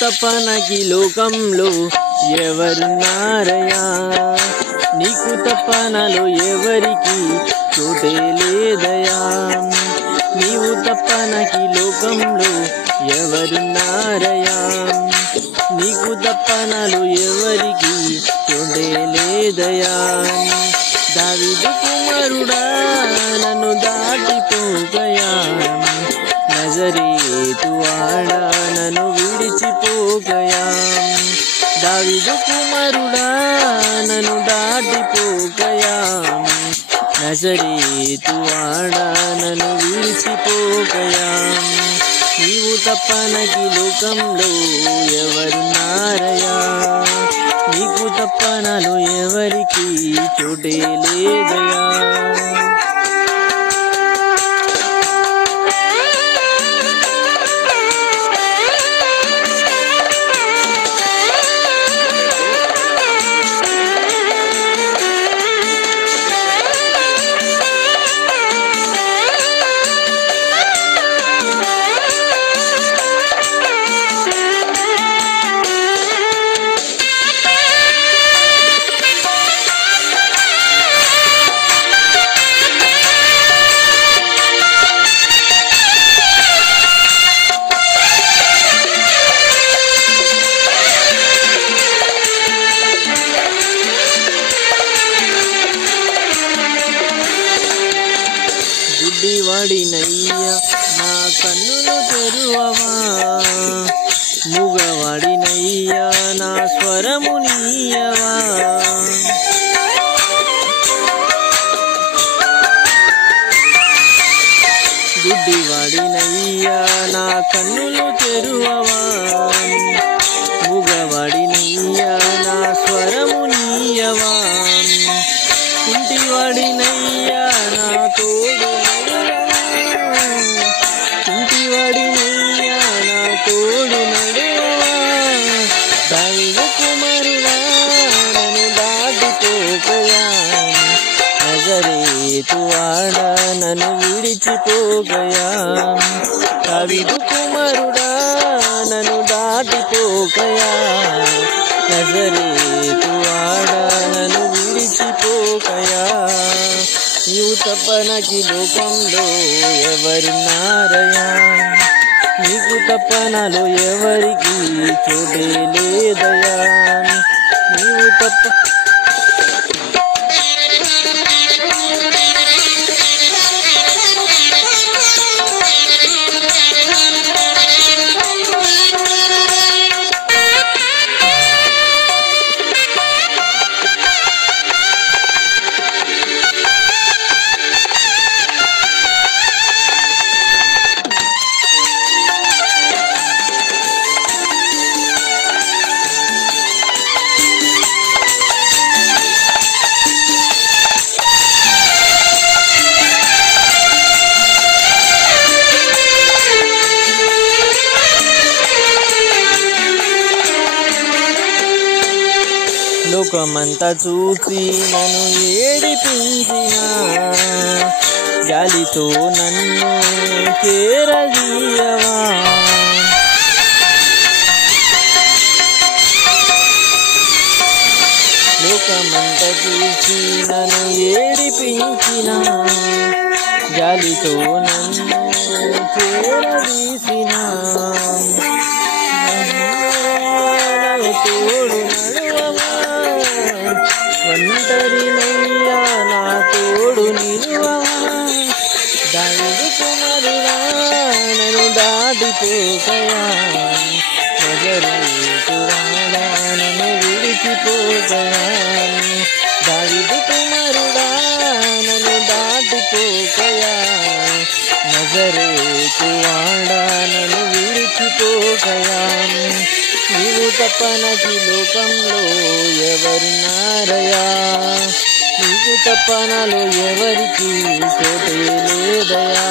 తప్ప నాకి లోకంలో ఎవరున్నారయ్యా, నీకు తప్ప నాలో ఎవరికి చోటే లేదయా, నీవు తప్ప నాకి లోకంలో ఎవరున్నారయ్యా, నీకు తప్ప నాలో ఎవరికి చోటే లేదయా. దావీదు కుమారుడా నన్ను దాటిపోకయా, నజరేతు వాడా నన్ను విడిచిపోకయా, దావీదు కుమారుడా నన్ను దాటిపోకయా, నజరేతు వాడా నన్ను విడిచిపోకయా. నీవు తప్ప నాకి లోకంలో ఎవరున్నారయ్యా, నీకు తప్ప నాలో ఎవరికి చోటే లేదయా. గుడ్డివాడినయ్యా నా కన్నులు తెరువవా, మూగవాడినయ్యా నా స్వరము నీయవా, గుడ్డివాడినయ్యా నా కన్నులు తెరువవా, మూగవాడినయ్యా నా స్వరము నీయవా, కుంటివాడినయ్యా నా తోడు నడువవా, కుంటివాడినయ్యా నా తోడు నడువవా, దావీదు కుమారుడా నన్ను దాటిపోకయా, నజరేతు వాడా నన్ను విడిచిపోకయా, దావీదు కుమారుడా నన్ను దాటిపోకయా, నజరేతు వాడా నన్ను విడిచిపోకయా. నీవు తప్ప నాకి లోకంలో ఎవరున్నారయ్యా, నీకు తప్ప నాలో ఎవరికి చోటే లేదయా, నీవు తప్ప లోకమంతా చూసి నన్ను ఏడిపించిన, గాలితో నన్ను చేరదీయవా, లోకమంతా చూసి నన్ను ఏడిపించిన, గాలితో నన్ను చేరదీసిన, తోడు నడువవా, ఒంటరినయ్యా నా తోడు నిలువవా, దావీదు కుమారుడా నన్ను దాటిపోకయా, నజరేతు వాడా నన్ను విడిచిపోకయా, దావీదు కుమారుడా నన్ను దాటిపోకయా, నజరేతు వాడా నన్ను విడిచిపోకయా. నీవు తప్ప నాకి లోకంలో ఎవరున్నారయ్యా, నీకు తప్ప నాలో ఎవరికి చోటే లేదయా.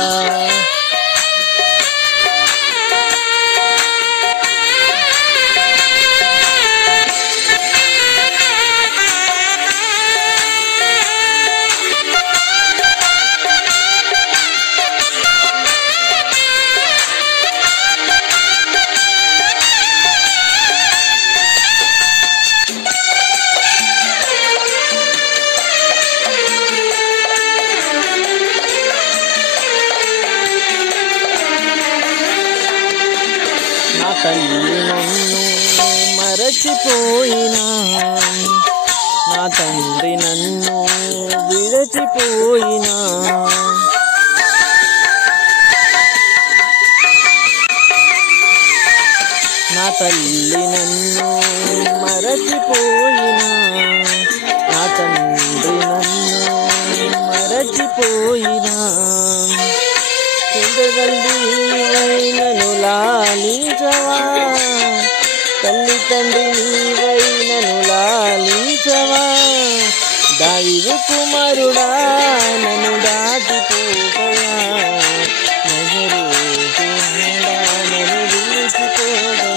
తల్లి నన్ను మరచిపోయినా, నా తండ్రి నన్ను విడచిపోయినా, నా తల్లి నన్ను మరచిపోయినా, నా తండ్రి నన్ను మరచిపోయినా, తల్లి నన్ను లాలించవా, తల్లి తండ్రి నీవైనను లాలించవా, దావీదు కుమారుడా నన్ను దాటిపోకయా, నజరేతు వాడా నన్ను విడిచిపోకయా,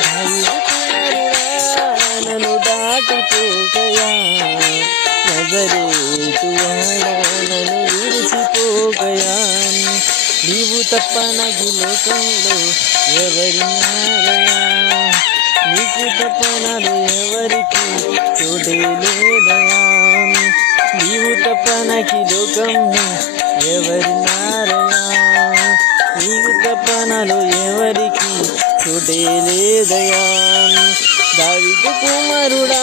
దావీదు కుమారుడా నన్ను దాటిపోకయా, నజరేతు వాడా నన్ను విడిచిపోకయా, నీవు తప్ప నాకు లోకంలో ఎవరున్నారయ్యా, నీకు తప్ప నాకు ఎవరికి చోటే లేదయా, నీవు తప్ప నాకు లోకంలో ఎవరున్నారయ్యా, నీకు తప్ప నాలో ఎవరికి చోటే లేదయా, దావీదు కుమారుడా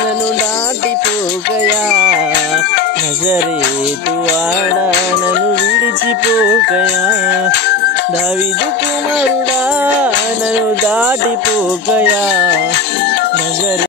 నన్ను దాటిపోకయా, నజరేతు వాడా నన్ను విడిచిపోకయా, దావీదు కుమారుడా నన్ను దాటిపోకయా, నజరేతు